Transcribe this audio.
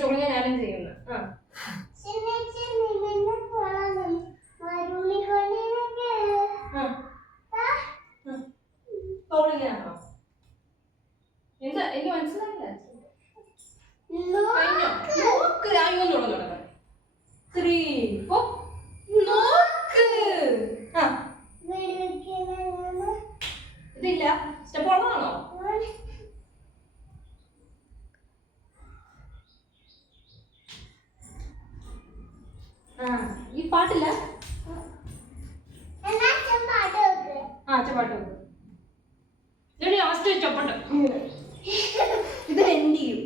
ചൊറിഞ്ഞ ഞാനും ചെയ്യുന്നു ആ. നോക്ക് നോക്ക്. ഇതില്ല. സ്റ്റെപ്പ് ഉള്ളതാണോ പാട്ടില്ല? ആ ചപ്പാട്ട് ഇത് ലാസ്റ്റ് ചപ്പാട്ട് ഇത് എൻഡ് ചെയ്യും.